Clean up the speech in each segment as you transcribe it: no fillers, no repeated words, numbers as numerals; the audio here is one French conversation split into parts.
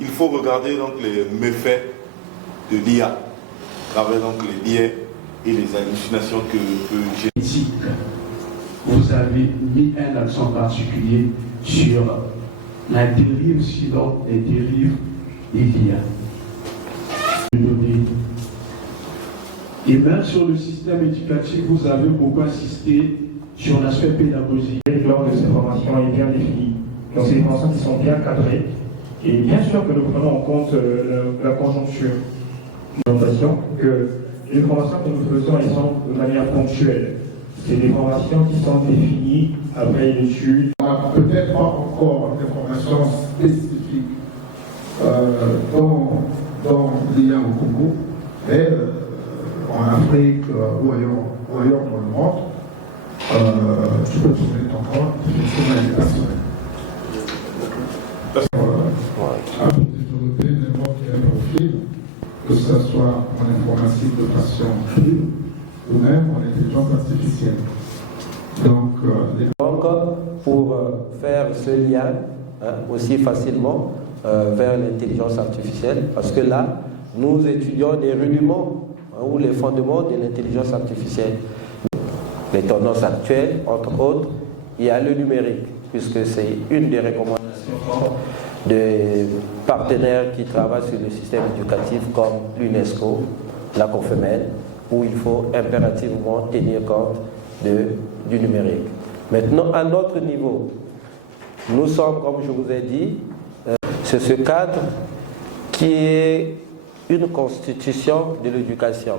il faut regarder donc les méfaits de l'IA, à travers donc les biais et les hallucinations que j'ai. Vous avez mis un accent particulier sur la dérive, sinon les dérives des l'IA. Et même sur le système éducatif, vous avez beaucoup insisté sur l'aspect pédagogique. Lors de ces formations est bien définie. Donc c'est des formations qui sont bien cadrées. Et bien sûr que nous prenons en compte la conjoncture que les formations que nous faisons, elles sont de manière ponctuelle. C'est des formations qui sont définies après une étude. On n'a peut-être pas encore des formations spécifiques dans l'IA au Congo, mais en Afrique ou ailleurs dans le monde, tu peux trouver ton compte, effectivement, il est personnel. À développer n'importe quel profil, que ce soit en informatique de façon pure ou même en intelligence artificielle. Donc, pour faire ce lien aussi facilement vers l'intelligence artificielle, parce que là, nous étudions les rudiments ou les fondements de l'intelligence artificielle. Les tendances actuelles, entre autres, il y a le numérique, puisque c'est une des recommandations de partenaires qui travaillent sur le système éducatif comme l'UNESCO, la CONFEMED, où il faut impérativement tenir compte du numérique. Maintenant, à notre niveau, nous sommes, comme je vous ai dit, c'est ce cadre qui est une constitution de l'éducation.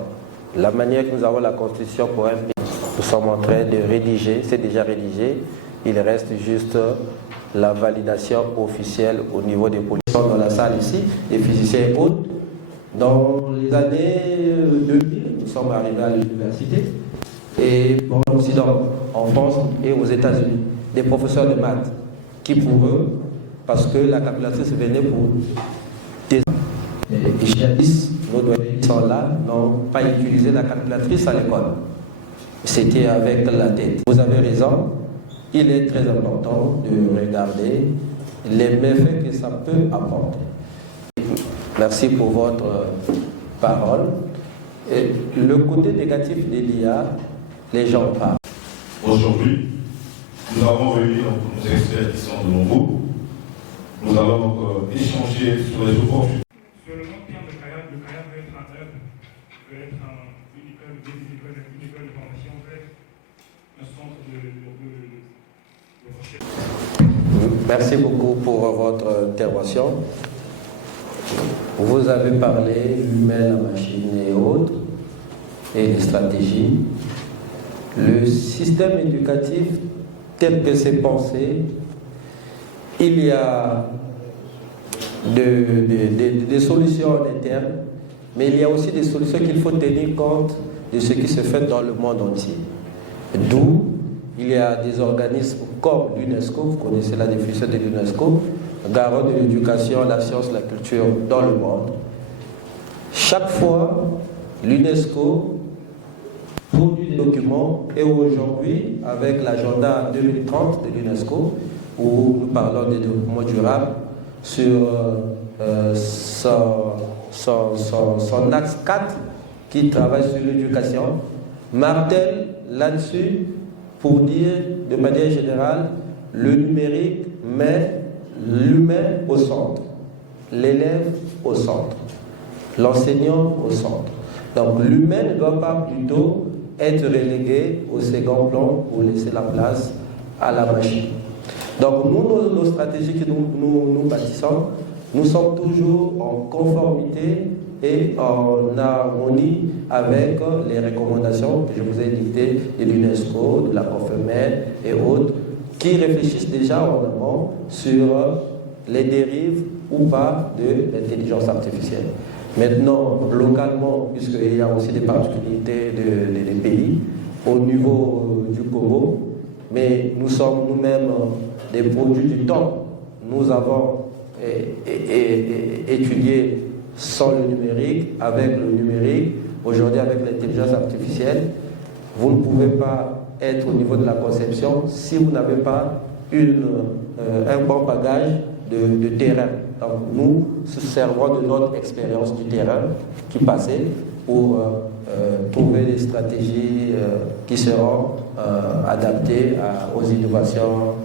La manière que nous avons la constitution pour un pays, nous sommes en train de rédiger, c'est déjà rédigé, il reste juste la validation officielle au niveau des policiers. Dans la salle ici, des physiciens et autres. Dans les années 2000, nous sommes arrivés à l'université, et aussi en France et aux États-Unis, des professeurs de maths qui pour eux, parce que la calculatrice venait pour des et jadis, nos doyens qui sont là n'ont pas utilisé la calculatrice à l'école. C'était avec la tête. Vous avez raison, il est très important de regarder les méfaits que ça peut apporter. Merci pour votre parole. Et le côté négatif de l'IA, les gens parlent. Aujourd'hui, nous avons réuni nos experts qui sont de nombreux. Nous allons donc échanger sur les opportunités. Sur le long terme, le CAIA veut être un hub, veut être une école de formation, veut être un centre de recherche. Merci beaucoup pour votre intervention. Vous avez parlé l'humain, la machine et autres, et les stratégies. Le système éducatif tel que c'est pensé, il y a des solutions en interne, mais il y a aussi des solutions qu'il faut tenir compte de ce qui se fait dans le monde entier. D'où il y a des organismes comme l'UNESCO, vous connaissez la définition de l'UNESCO, garant de l'éducation, la science, la culture dans le monde. Chaque fois, l'UNESCO produit des documents et aujourd'hui, avec l'agenda 2030 de l'UNESCO, où nous parlons des développements durables, sur son axe 4 qui travaille sur l'éducation, martèle là-dessus pour dire de manière générale, le numérique met l'humain au centre, l'élève au centre, l'enseignant au centre. Donc l'humain ne doit pas plutôt être relégué au second plan pour laisser la place à la machine. Donc nous, nos stratégies que nous bâtissons, nous sommes toujours en conformité et en harmonie avec les recommandations que je vous ai dictées de l'UNESCO, de la CONFEMED et autres, qui réfléchissent déjà en amont sur les dérives ou pas de l'intelligence artificielle. Maintenant, localement, puisqu'il y a aussi des particularités des pays, au niveau du Congo, mais nous sommes nous-mêmes des produits du temps. Nous avons étudié sans le numérique, avec le numérique, aujourd'hui avec l'intelligence artificielle. Vous ne pouvez pas être au niveau de la conception si vous n'avez pas un bon bagage de terrain. Donc nous se servons de notre expérience du terrain qui passait pour trouver des stratégies qui seront adaptées aux innovations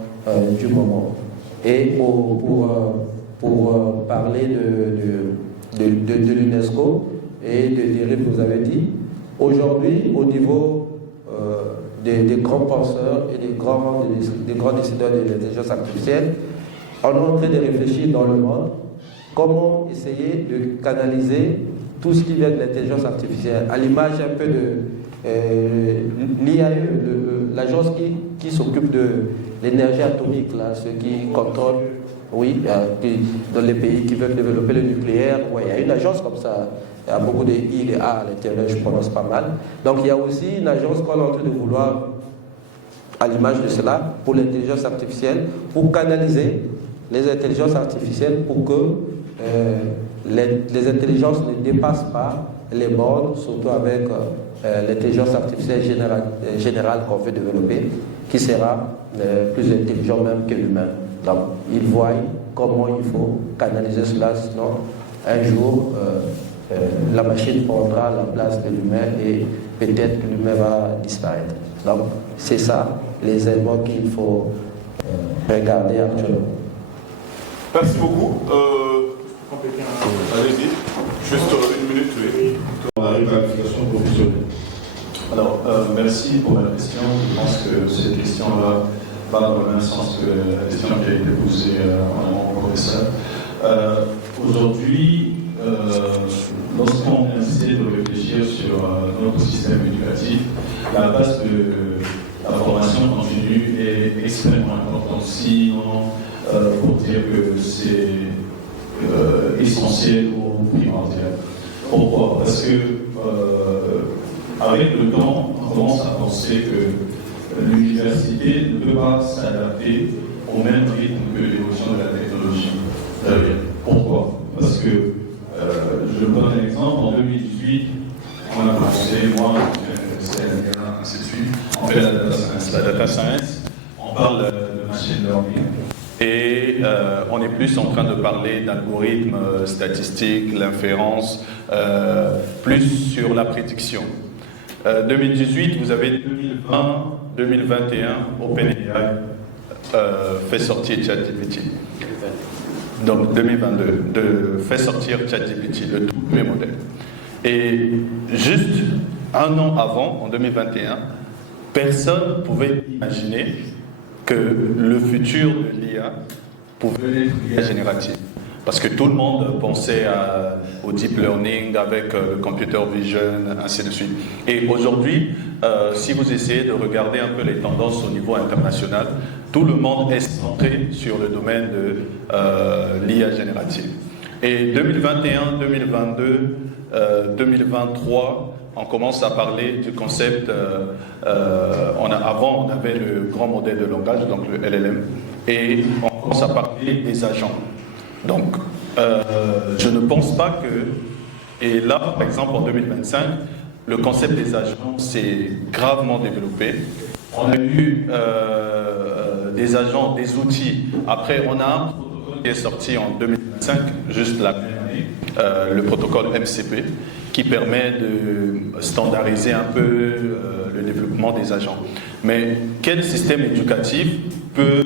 du moment. Et pour parler de l'UNESCO et de dérives, vous avez dit, aujourd'hui, au niveau des grands penseurs et des grands décideurs de l'intelligence artificielle, on est en train de réfléchir dans le monde comment essayer de canaliser tout ce qui vient de l'intelligence artificielle, à l'image un peu de l'IAE, l'agence qui s'occupe de l'énergie atomique, là, ceux qui contrôlent, oui, dans les pays qui veulent développer le nucléaire, ouais, il y a une agence comme ça. Il y a beaucoup de I et de A à l'intérieur, je prononce pas mal. Donc il y a aussi une agence qu'on est en train de vouloir, à l'image de cela, pour l'intelligence artificielle, pour canaliser les intelligences artificielles pour que les intelligences ne dépassent pas les bornes, surtout avec l'intelligence artificielle générale qu'on veut développer, qui sera plus intelligent même que l'humain. Donc ils voient comment il faut canaliser cela, sinon un jour la machine prendra la place de l'humain et peut-être que l'humain va disparaître. Donc c'est ça les éléments qu'il faut regarder actuellement. Merci beaucoup. Allez-y, juste une minute, oui. La réqualification professionnelle. Alors, merci pour la question. Je pense que cette question-là va dans le même sens que la question qui a été posée à mon professeur. Aujourd'hui, lorsqu'on essaie de réfléchir sur notre système éducatif, la base de la formation continue est extrêmement importante, sinon pour dire que c'est essentiel ou primordial. Pourquoi? Parce que avec le temps, on commence à penser que l'université ne peut pas s'adapter au même rythme que l'évolution de la technologie. Pourquoi? Parce que, je vous donne un exemple, en 2018, on a commencé, moi, ainsi de suite, on fait la data science, on parle de machine learning, et on est plus en train de parler d'algorithmes statistiques, l'inférence, plus sur la prédiction. 2018, vous avez 2020, 2021, OpenAI fait sortir ChatGPT. Donc 2022, fait sortir ChatGPT, le tout premier modèle. Et juste un an avant, en 2021, personne ne pouvait imaginer que le futur de l'IA pouvait être l'IA générative. Parce que tout le monde pensait au deep learning avec le computer vision, ainsi de suite. Et aujourd'hui, si vous essayez de regarder un peu les tendances au niveau international, tout le monde est centré sur le domaine de l'IA générative. Et 2021, 2022, 2023, on commence à parler du concept, avant on avait le grand modèle de langage, donc le LLM, et on commence à parler des agents. Donc, je ne pense pas que, et là par exemple en 2025, le concept des agents s'est gravement développé. On a eu des agents, des outils. Après, on a un protocole qui est sorti en 2025, juste la même année, le protocole MCP, qui permet de standardiser un peu le développement des agents. Mais quel système éducatif peut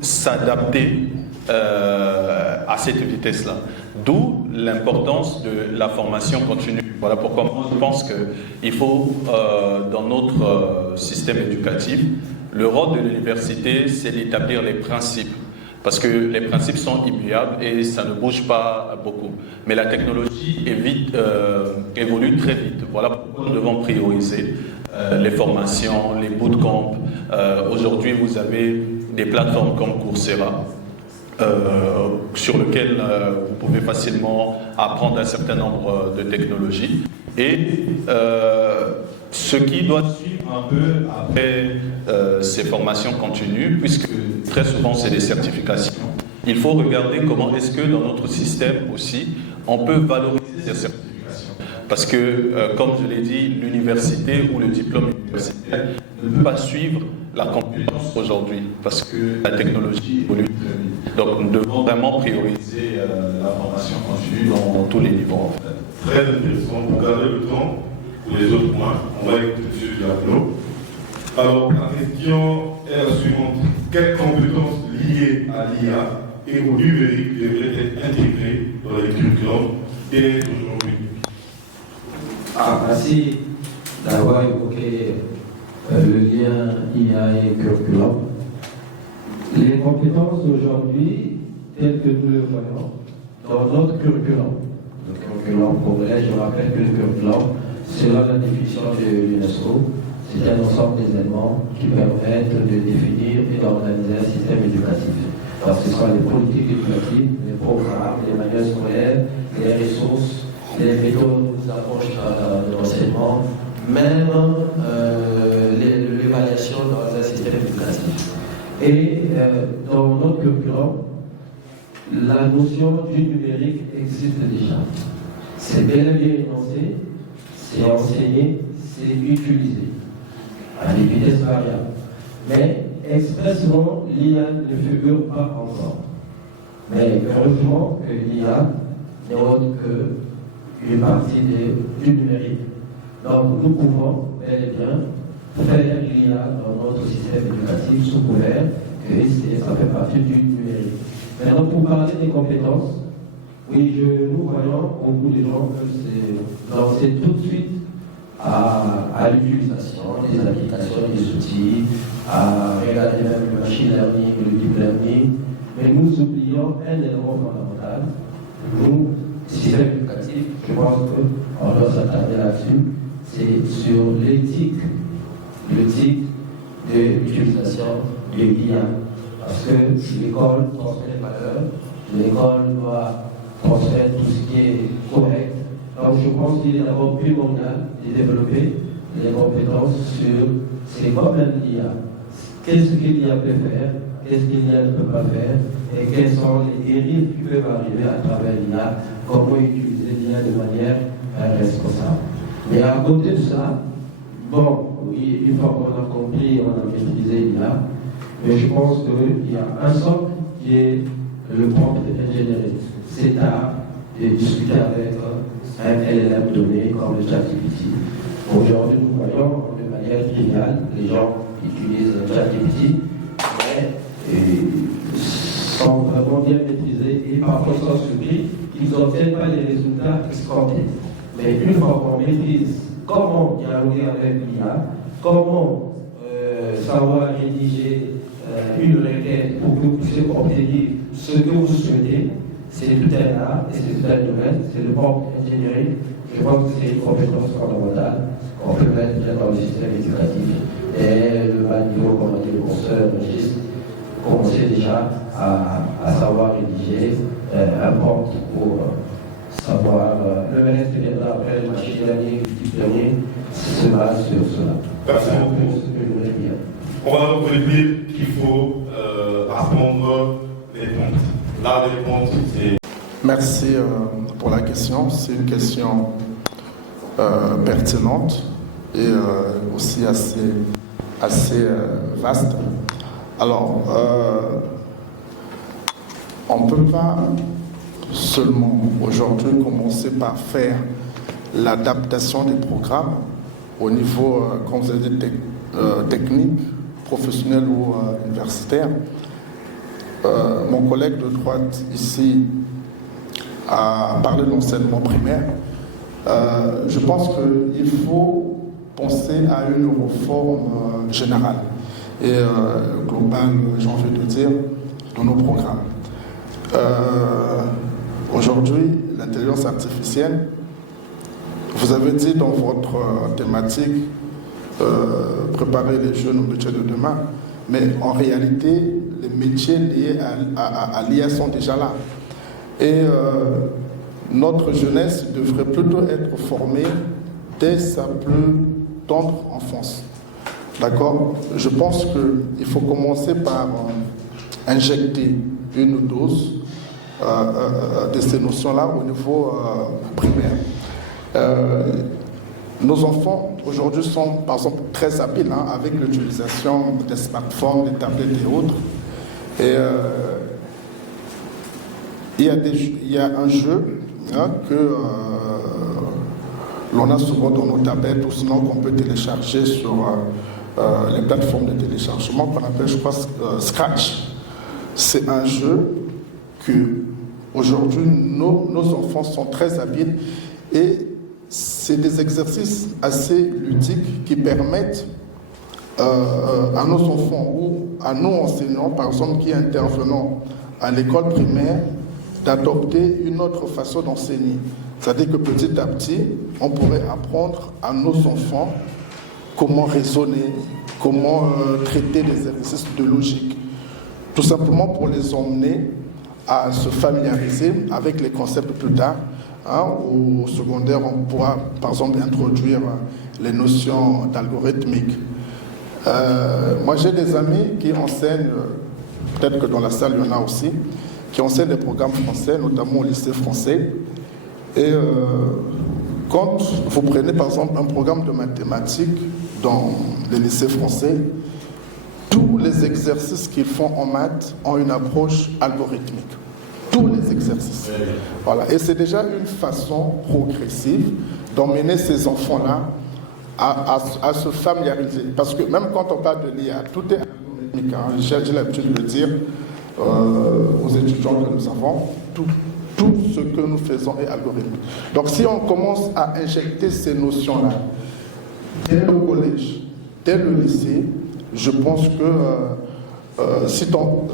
s'adapter à cette vitesse-là? D'où l'importance de la formation continue. Voilà pourquoi moi je pense qu'il faut, dans notre système éducatif, le rôle de l'université, c'est d'établir les principes. Parce que les principes sont immuables et ça ne bouge pas beaucoup. Mais la technologie évolue très vite. Voilà pourquoi nous devons prioriser les formations, les bootcamps. Aujourd'hui, vous avez des plateformes comme Coursera, sur lequel vous pouvez facilement apprendre un certain nombre de technologies. Et ce qui doit suivre un peu après ces formations continues, puisque très souvent c'est des certifications, il faut regarder comment est-ce que dans notre système aussi, on peut valoriser ces certifications. Parce que, comme je l'ai dit, l'université ou le diplôme universitaire ne peut pas suivre la compétence aujourd'hui, parce que la technologie évolue très vite. Donc nous devons vraiment prioriser la formation continue dans tous les niveaux en fait. Très intéressant. Pour garder le temps pour les autres points, on va écouter M. Diablo. Alors, la question est la suivante. Quelles compétences liées à l'IA et au numérique devraient être intégrées dans les curriculums dès aujourd'hui? Merci d'avoir évoqué le lien IA et curriculum. Les compétences d'aujourd'hui, telles que nous le voyons, dans notre curriculum, le curriculum congolais, je rappelle que le curriculum, selon la définition de l'UNESCO, c'est un ensemble d'éléments qui permettent de définir et d'organiser un système éducatif. Alors, ce sont les politiques éducatives, les programmes, les manuels scolaires, les ressources, les méthodes, les approches de l'enseignement, même l'évaluation dans un système éducatif. Et dans notre curriculum, la notion du numérique existe déjà. C'est bel et bien énoncé, c'est enseigné, c'est utilisé à des vitesses variables. Mais expressément, l'IA ne figure pas encore. Mais heureusement que l'IA n'est autre qu'une partie du numérique. Donc nous pouvons bel et bien faire l'IA dans notre système éducatif sous couvert que ça fait partie du numérique. Maintenant, pour parler des compétences, oui, nous voyons beaucoup de gens que c'est lancé tout de suite à l'utilisation des applications, des outils, à regarder même le machine learning, le deep learning, mais nous oublions un élément fondamental. Nous, système éducatif, je pense qu'on doit s'attarder là-dessus, c'est sur l'éthique de l'utilisation de l'IA. Parce que l'école transmet les valeurs, l'école doit transmettre tout ce qui est correct. Donc je pense qu'il est d'abord primordial de développer les compétences sur ces problèmes d'IA. Qu'est-ce que l'IA peut faire, qu'est-ce que l'IA ne peut pas faire, et quelles sont les dérives qui peuvent arriver à travers l'IA, comment utiliser l'IA de manière responsable. Mais à côté de ça, bon, oui, une fois qu'on a compris, on a maîtrisé l'IA, mais je pense qu'il y a un socle qui est le prompt ingénierie. C'est à discuter avec un LLM donné comme le ChatGPT. Aujourd'hui, nous voyons de manière triviale, les gens utilisent le ChatGPT, mais sont vraiment bien maîtrisés et parfois sont surpris qu'ils n'obtiennent pas les résultats escomptés. Mais une fois qu'on maîtrise comment dialoguer avec l'IA, comment savoir rédiger une requête pour que vous puissiez obtenir ce que vous souhaitez, c'est tout un art et c'est tout un domaine, c'est le prompt ingénierie. Je pense que c'est une compétence fondamentale qu'on peut mettre dans le système éducatif. Et le bas niveau, comme a dit le professeur Régis, commencer déjà à savoir rédiger un prompt pour savoir le reste viendra après le machine learning, le deep learning, se base sur cela. Merci beaucoup. On va donc dire qu'il faut apprendre les pontes. Là, les pontes, c'est... Merci pour la question. C'est une question pertinente et aussi assez vaste. Alors, on ne peut pas seulement aujourd'hui commencer par faire l'adaptation des programmes au niveau, comme vous avez dit, technique, professionnel ou universitaire. Mon collègue de droite ici a parlé de l'enseignement primaire. Je pense qu'il faut penser à une réforme générale et globale, j'ai envie de dire, de nos programmes. Aujourd'hui, l'intelligence artificielle, vous avez dit dans votre thématique, préparer les jeunes aux métiers de demain, mais en réalité, les métiers liés à l'IA sont déjà là. Et notre jeunesse devrait plutôt être formée dès sa plus tendre enfance. D'accord ? Je pense qu'il faut commencer par injecter une dose de ces notions-là au niveau primaire. Nos enfants aujourd'hui sont par exemple très habiles avec l'utilisation des smartphones, des tablettes et autres. Et il y a un jeu que l'on a souvent dans nos tablettes ou sinon qu'on peut télécharger sur les plateformes de téléchargement qu'on appelle, je crois, Scratch. C'est un jeu que aujourd'hui nos enfants sont très habiles et c'est des exercices assez ludiques qui permettent à nos enfants ou à nos enseignants, par exemple, qui intervenant à l'école primaire, d'adopter une autre façon d'enseigner. C'est-à-dire que petit à petit, on pourrait apprendre à nos enfants comment raisonner, comment traiter des exercices de logique. Tout simplement pour les emmener à se familiariser avec les concepts plus tard. Au secondaire, on pourra par exemple introduire les notions d'algorithmique. Moi j'ai des amis qui enseignent, peut-être que dans la salle il y en a aussi, qui enseignent des programmes français, notamment au lycée français. Et quand vous prenez par exemple un programme de mathématiques dans les lycées français, tous les exercices qu'ils font en maths ont une approche algorithmique. Tous les exercices. Voilà. Et c'est déjà une façon progressive d'emmener ces enfants-là à se familiariser. Parce que même quand on parle de l'IA, tout est algorithmique. J'ai l'habitude de le dire aux étudiants que nous avons, tout ce que nous faisons est algorithmique. Donc si on commence à injecter ces notions-là dès le collège, dès le lycée, je pense que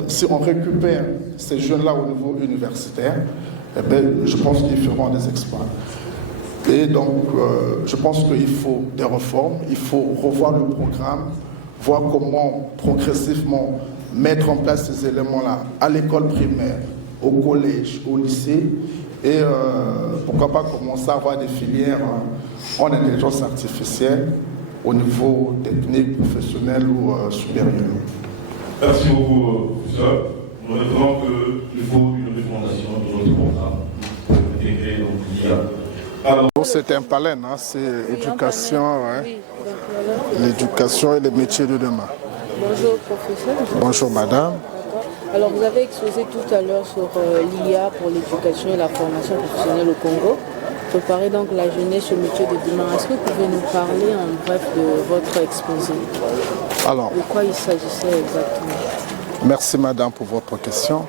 si on récupère ces jeunes-là au niveau universitaire, eh bien, je pense qu'ils feront des exploits. Et donc, je pense qu'il faut des réformes, il faut revoir le programme, voir comment progressivement mettre en place ces éléments-là à l'école primaire, au collège, au lycée, et pourquoi pas commencer à avoir des filières en intelligence artificielle au niveau technique, professionnel ou supérieur. Merci beaucoup, professeur. Nous retenons qu'il faut une refondation de notre programme pour intégrer l'IA. Alors, c'est un palais, c'est éducation, l'éducation et les métiers de demain. Bonjour professeur. Bonjour madame. Alors vous avez exposé tout à l'heure sur l'IA pour l'éducation et la formation professionnelle au Congo. Préparer donc la jeunesse au métier de demain. Est-ce que vous pouvez nous parler en bref de votre exposé? Alors, de quoi il s'agissait exactement? Merci madame pour votre question.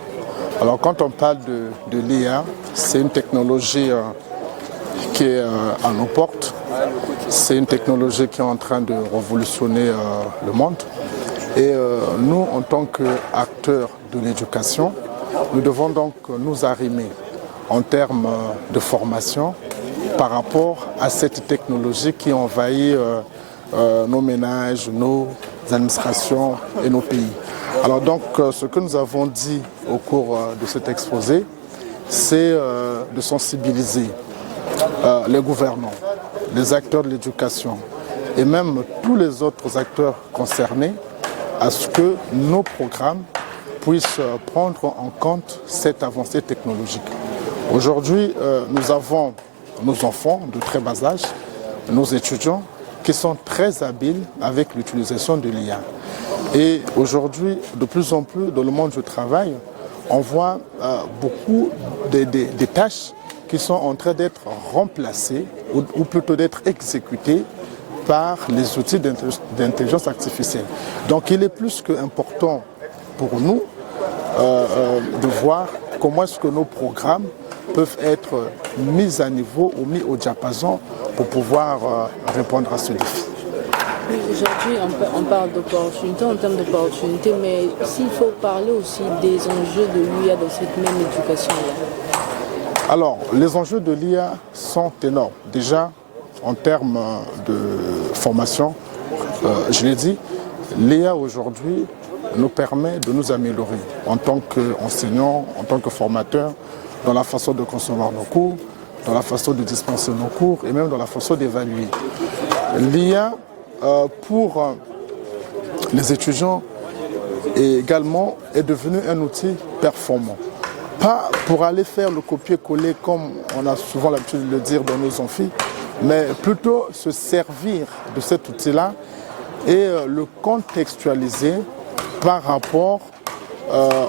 Alors quand on parle de l'IA, c'est une technologie qui est à nos portes. C'est une technologie qui est en train de révolutionner le monde. Et nous, en tant qu'acteurs de l'éducation, nous devons donc nous arrimer en termes de formation par rapport à cette technologie qui envahit nos ménages, nos administrations et nos pays. Alors donc, ce que nous avons dit au cours de cet exposé, c'est de sensibiliser les gouvernants, les acteurs de l'éducation et même tous les autres acteurs concernés à ce que nos programmes puissent prendre en compte cette avancée technologique. Aujourd'hui, nous avons nos enfants de très bas âge, nos étudiants qui sont très habiles avec l'utilisation de l'IA. Et aujourd'hui, de plus en plus dans le monde du travail, on voit beaucoup des tâches qui sont en train d'être remplacées ou plutôt d'être exécutées par les outils d'intelligence artificielle. Donc il est plus qu'important pour nous de voir comment est-ce que nos programmes peuvent être mis à niveau ou mis au diapason pour pouvoir répondre à ce défi. Oui, aujourd'hui, on parle d'opportunités en termes d'opportunités, mais s'il faut parler aussi des enjeux de l'IA dans cette même éducation-là. Alors, les enjeux de l'IA sont énormes. Déjà, en termes de formation, je l'ai dit, l'IA aujourd'hui nous permet de nous améliorer en tant qu'enseignants, en tant que formateurs, dans la façon de concevoir nos cours, dans la façon de dispenser nos cours et même dans la façon d'évaluer. L'IA, pour les étudiants, également est devenu un outil performant. pas pour aller faire le copier-coller comme on a souvent l'habitude de le dire dans nos amphis, mais plutôt se servir de cet outil-là et le contextualiser par rapport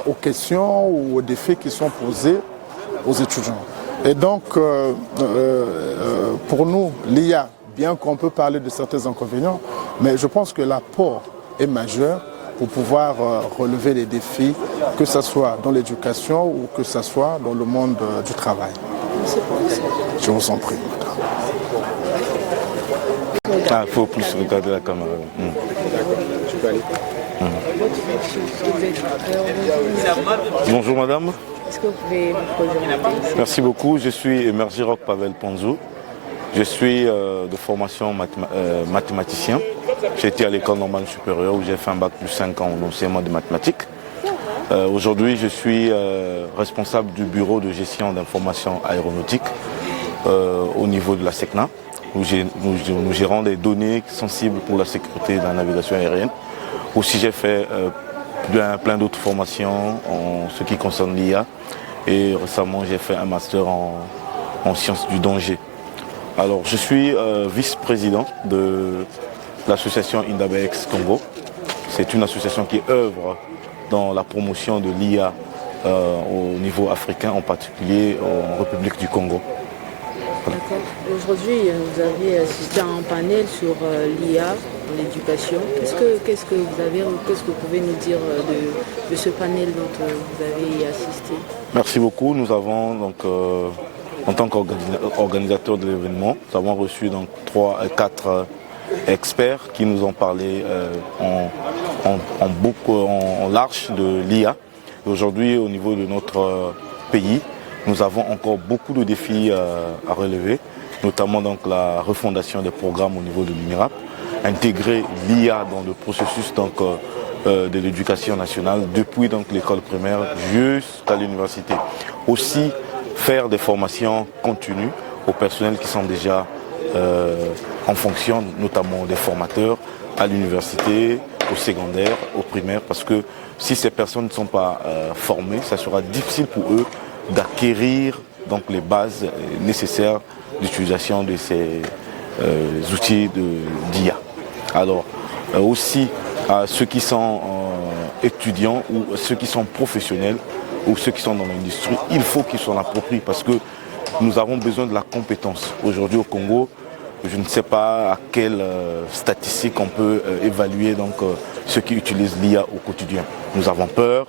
aux questions ou aux défis qui sont posés aux étudiants. Et donc, pour nous, l'IA, bien qu'on peut parler de certains inconvénients, mais je pense que l'apport est majeur pour pouvoir relever les défis, que ce soit dans l'éducation ou que ce soit dans le monde du travail. Je vous en prie, madame. Ah, il faut plus regarder la caméra. Bonjour madame. Est-ce que vous pouvez vous présenter? Merci beaucoup. Je suis Emergirok Pavel Ponzou. Je suis de formation mathématicien. J'ai été à l'école normale supérieure où j'ai fait un bac plus 5 ans en enseignement de mathématiques. Aujourd'hui, je suis responsable du bureau de gestion d'information aéronautique au niveau de la SECNA, où nous gérons des données sensibles pour la sécurité de la navigation aérienne. Aussi, j'ai fait plein d'autres formations en ce qui concerne l'IA. Et récemment, j'ai fait un master en sciences du danger. Alors, je suis vice-président de l'association Indabex Congo. C'est une association qui œuvre dans la promotion de l'IA au niveau africain, en particulier en République du Congo. Voilà. D'accord. Aujourd'hui, vous avez assisté à un panel sur l'IA en éducation. Qu'est-ce que vous pouvez nous dire de ce panel dont vous avez assisté? Merci beaucoup. Nous avons donc, en tant qu'organisateur de l'événement, nous avons reçu donc 4 experts qui nous ont parlé en large de l'IA. Aujourd'hui, au niveau de notre pays, nous avons encore beaucoup de défis à relever, notamment donc la refondation des programmes au niveau de l'UNIRAP, intégrer l'IA dans le processus donc, de l'éducation nationale depuis donc l'école primaire jusqu'à l'université. Aussi faire des formations continues aux personnels qui sont déjà en fonction, notamment des formateurs à l'université, au secondaire, au primaire, parce que si ces personnes ne sont pas formées, ça sera difficile pour eux d'acquérir donc les bases nécessaires d'utilisation de ces outils d'IA. Alors aussi à ceux qui sont étudiants ou ceux qui sont professionnels ou ceux qui sont dans l'industrie, il faut qu'ils s'en approprient parce que nous avons besoin de la compétence. Aujourd'hui au Congo, je ne sais pas à quelle statistique on peut évaluer donc, ceux qui utilisent l'IA au quotidien. Nous avons peur,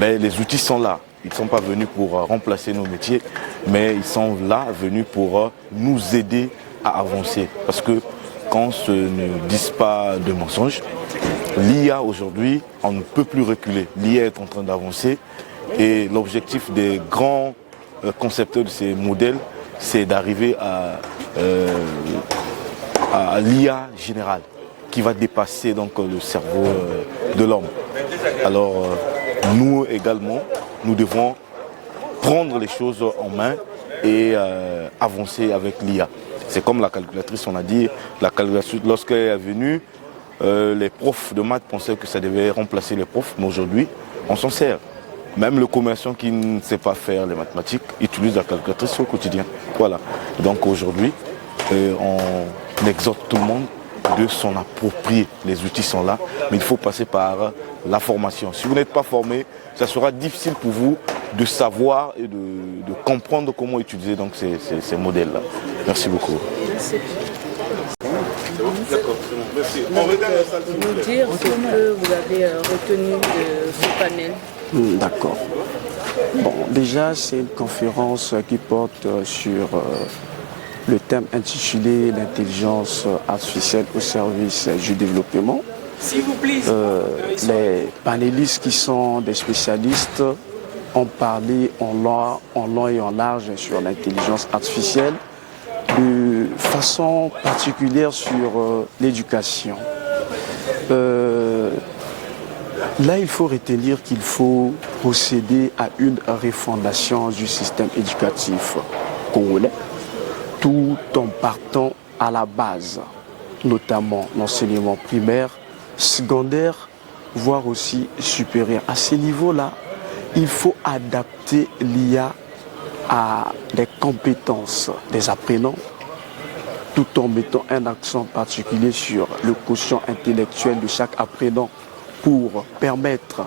les outils sont là. Ils ne sont pas venus pour remplacer nos métiers, mais ils sont là venus pour nous aider à avancer. Parce que quand on ne dit pas de mensonges, l'IA aujourd'hui, on ne peut plus reculer. L'IA est en train d'avancer et l'objectif des grands concepteurs de ces modèles, c'est d'arriver à l'IA générale qui va dépasser donc, le cerveau de l'homme. Alors nous également, nous devons prendre les choses en main et avancer avec l'IA. C'est comme la calculatrice, on a dit, la calculatrice, lorsqu'elle est venue, les profs de maths pensaient que ça devait remplacer les profs, mais aujourd'hui, on s'en sert. Même le commerçant qui ne sait pas faire les mathématiques utilise la calculatrice au quotidien. Voilà. Donc aujourd'hui, on exhorte tout le monde de s'en approprier. Les outils sont là, mais il faut passer par la formation. Si vous n'êtes pas formé, ça sera difficile pour vous de savoir et de comprendre comment utiliser donc, ces modèles-là. Merci beaucoup. Merci. Nous dire ce que vous avez retenu de ce panel. D'accord. Bon, déjà, c'est une conférence qui porte sur le thème intitulé « L'intelligence artificielle au service du développement ». S'il vous plaît. Les panélistes qui sont des spécialistes ont parlé en long et en large sur l'intelligence artificielle, de façon particulière sur l'éducation. Là, il faut retenir qu'il faut procéder à une refondation du système éducatif congolais, tout en partant à la base, notamment l'enseignement primaire, secondaire, voire aussi supérieur. À ce niveau-là, il faut adapter l'IA à les compétences des apprenants, tout en mettant un accent particulier sur le quotient intellectuel de chaque apprenant pour permettre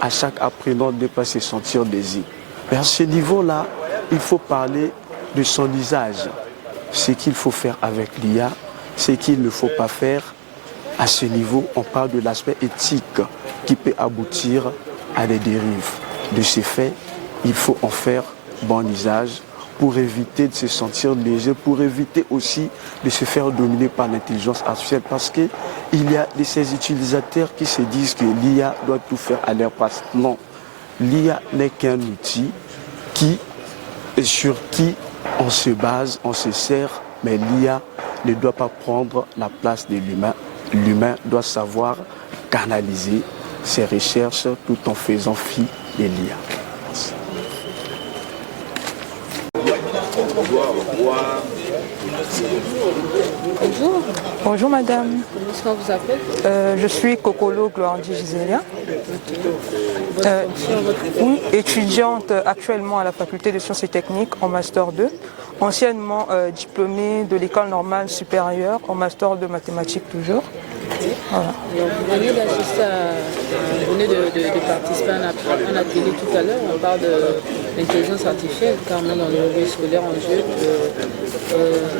à chaque apprenant de ne pas se sentir lésé. Mais à ce niveau-là, il faut parler de son usage, ce qu'il faut faire avec l'IA, ce qu'il ne faut pas faire. À ce niveau, on parle de l'aspect éthique qui peut aboutir à des dérives. De ce fait, il faut en faire bon usage pour éviter de se sentir léger, pour éviter aussi de se faire dominer par l'intelligence artificielle, parce qu'il y a de ces utilisateurs qui se disent que l'IA doit tout faire à leur place. Non, l'IA n'est qu'un outil sur qui on se base, on se sert, mais l'IA ne doit pas prendre la place de l'humain. L'humain doit savoir canaliser ses recherches tout en faisant fi de l'IA. Bonjour. Bonjour madame. Comment est-ce qu'on vous appelle? Je suis Kokolo Gloandi Giselia. Oui, étudiante actuellement à la faculté de sciences et techniques en master 2, anciennement diplômée de l'école normale supérieure en master de mathématiques toujours. Voilà. Alors, vous venez d'assister vous venez de participer à un atelier tout à l'heure. On parle de l'intelligence artificielle, carrément dans le milieu scolaire en jeu,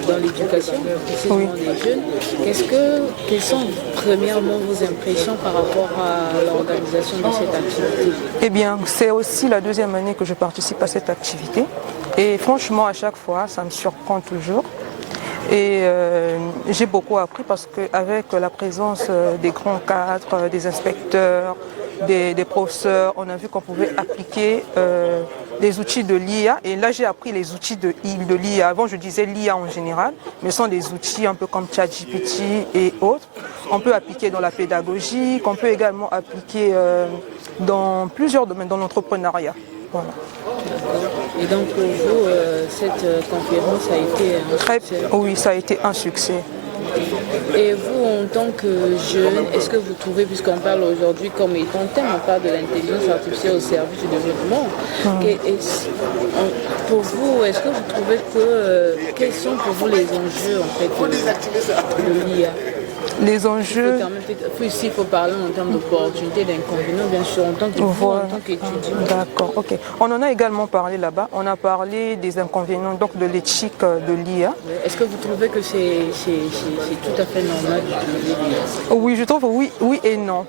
dans l'éducation, précisément des jeunes. Quelles sont premièrement vos impressions par rapport à l'organisation de cette activité? Eh bien, c'est aussi la deuxième année que je participe à cette activité. Et franchement, à chaque fois, ça me surprend toujours. Et j'ai beaucoup appris parce qu'avec la présence des grands cadres, des inspecteurs, des professeurs, on a vu qu'on pouvait appliquer des outils de l'IA. Et là, j'ai appris les outils de l'IA. Avant, je disais l'IA en général, mais ce sont des outils un peu comme ChatGPT et autres. On peut appliquer dans la pédagogie, qu'on peut également appliquer dans plusieurs domaines, dans l'entrepreneuriat. Voilà. Et donc pour vous, cette conférence a été un succès? Oui, ça a été un succès. Et vous, en tant que jeune, est-ce que vous trouvez, puisqu'on parle aujourd'hui comme étant thème, on parle de l'intelligence artificielle au service du développement, pour vous, est-ce que vous trouvez que, quels sont pour vous les enjeux en fait de l'IA? Les enjeux... Ici, il faut parler en termes d'opportunités, d'inconvénients, bien sûr, en tant qu'étudiant. D'accord, ok. On en a également parlé là-bas. On a parlé des inconvénients, donc de l'éthique de l'IA. Est-ce que vous trouvez que c'est tout à fait normal d'utiliser l'IA? Oui, je trouve oui et non.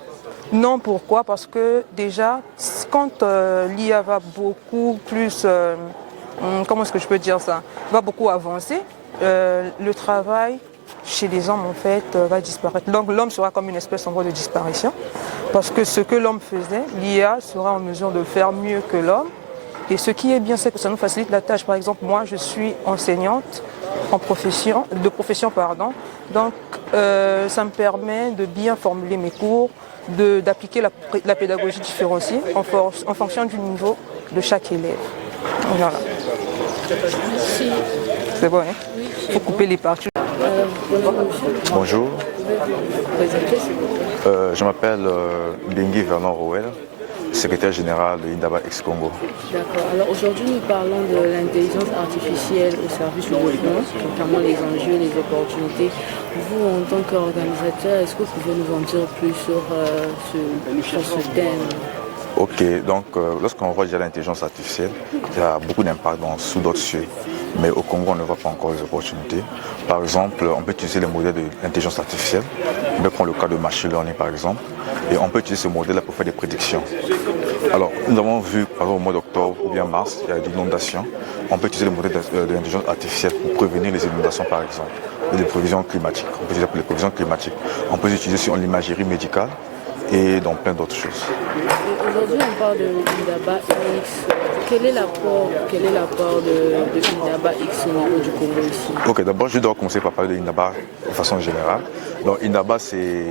Non, pourquoi? Parce que déjà, quand l'IA va beaucoup plus... comment est-ce que je peux dire ça? Va beaucoup avancer, le travail chez les hommes en fait va disparaître. Donc l'homme sera comme une espèce en voie de disparition parce que ce que l'homme faisait, l'IA sera en mesure de le faire mieux que l'homme. Et ce qui est bien, c'est que ça nous facilite la tâche. Par exemple, moi je suis enseignante de profession. Donc ça me permet de bien formuler mes cours, d'appliquer la pédagogie différenciée en fonction du niveau de chaque élève. Voilà. C'est bon, hein? Il faut couper les parties. Bonjour, je m'appelle Bengi Vernon Rowell, secrétaire général de Indaba ex-Congo. D'accord. Alors aujourd'hui, nous parlons de l'intelligence artificielle au service du développement, notamment les enjeux, les opportunités. Vous, en tant qu'organisateur, est-ce que vous pouvez nous en dire plus sur ce thème? Ok, donc lorsqu'on voit déjà l'intelligence artificielle, il y a beaucoup d'impact sous d'autres cieux. Mais au Congo, on ne voit pas encore les opportunités. Par exemple, on peut utiliser les modèles de l'intelligence artificielle. On peut prendre le cas de machine learning, par exemple. Et on peut utiliser ce modèle-là pour faire des prédictions. Alors, nous avons vu, par exemple, au mois d'octobre ou bien mars, il y a des inondations. On peut utiliser le modèle de l'intelligence artificielle pour prévenir les inondations, par exemple, et les prévisions climatiques. On peut utiliser pour les prévisions climatiques. On peut utiliser sur l'imagerie médicale et dans plein d'autres choses. Aujourd'hui, on parle de Indaba X. Quel est l'apport de Indaba X au niveau du Congo ici? Ok, d'abord, je dois commencer par parler de Indaba de façon générale. Donc, Indaba, c'est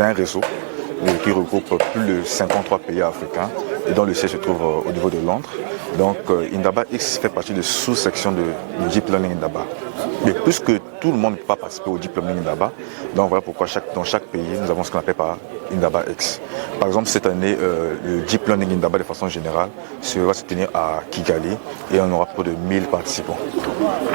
un réseau qui regroupe plus de 53 pays africains et dont le siège se trouve au niveau de Londres. Donc Indaba X fait partie de sous-section de Deep Learning Indaba. Mais puisque tout le monde ne peut pas participer au Deep Learning Indaba, donc voilà pourquoi dans chaque pays, nous avons ce qu'on appelle par Indaba X. Par exemple, cette année, le Deep Learning Indaba, de façon générale, va se tenir à Kigali et on aura près de 1000 participants.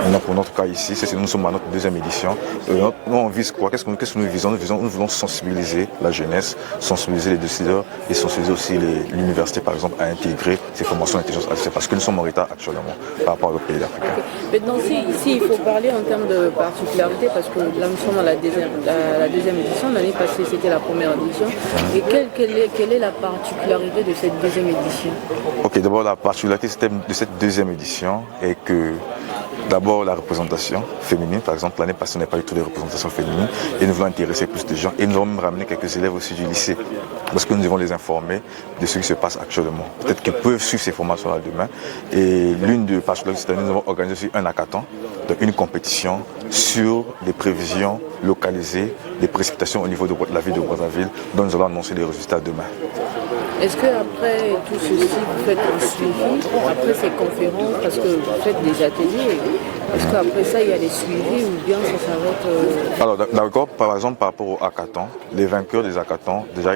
Maintenant, pour notre cas ici, nous sommes à notre deuxième édition. Nous, on vise quoi? Qu'est-ce que nous visons? Nous voulons sensibiliser la jeunesse, sensibiliser les décideurs et sensibiliser aussi l'université, par exemple, à intégrer ces formations d'intelligence artificielle parce que nous sommes en retard actuellement par rapport à d'autres pays d'Afrique. Maintenant, ici, il faut parler en termes de particularité parce que là, nous sommes à la deuxième édition. L'année passée, c'était la première édition. Et quelle est la particularité de cette deuxième édition? Ok, d'abord, la particularité de cette deuxième édition est que d'abord la représentation féminine, par exemple l'année passée on n'a pas eu toutes les représentations féminines et nous voulons intéresser plus de gens et nous allons même ramener quelques élèves aussi du lycée parce que nous devons les informer de ce qui se passe actuellement. Peut-être qu'ils peuvent suivre ces formations-là demain et l'une des particularités cette année nous avons organisé aussi un hackathon, donc une compétition sur les prévisions localisées des précipitations au niveau de la ville de Brazzaville dont nous allons annoncer les résultats demain. Est-ce qu'après tout ceci, vous faites un suivi, après ces conférences, parce que vous faites des ateliers, est-ce qu'après ça, il y a des suivis ou bien ça s'arrête Alors d'accord, par exemple par rapport au hackathon, les vainqueurs des hackathons, déjà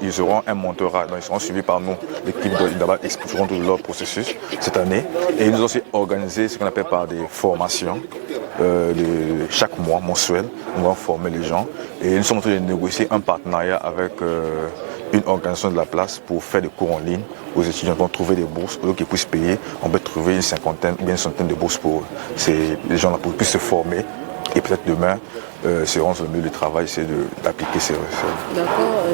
ils auront un mentorat, donc ils seront suivis par nous, l'équipe d'Indaba X, qui feront tout leur processus cette année. Et ils nous ont aussi organisé ce qu'on appelle par des formations, chaque mois, mensuel, on va former les gens. Et nous sommes en train de négocier un partenariat avec une organisation de la place pour faire des cours en ligne aux étudiants pour trouver des bourses, pour qu'ils puissent payer. On peut trouver une cinquantaine ou bien une centaine de bourses pour les gens là pour qu'ils puissent se former et peut-être demain seront sur le milieu du travail, c'est d'appliquer ces recettes. D'accord.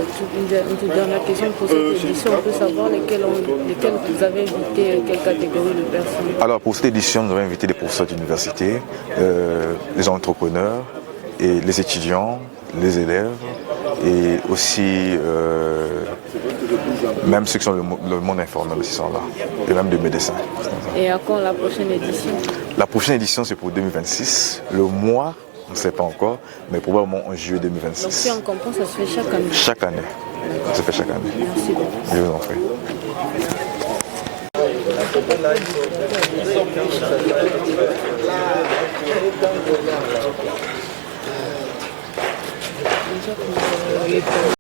Une dernière question pour cette édition, on peut savoir lesquels vous avez invité, quelle catégorie de personnes? Alors pour cette édition, nous avons invité des professeurs d'université, les entrepreneurs, et les étudiants, les élèves et aussi même ceux qui sont le monde informel aussi sont là, et même des médecins. Et à quand la prochaine édition? La prochaine édition c'est pour 2026. Le mois, on ne sait pas encore, mais probablement en juillet 2026. Donc si on comprend, ça se fait chaque année? Chaque année. Ça se fait chaque année. Merci beaucoup. Je vous en prie.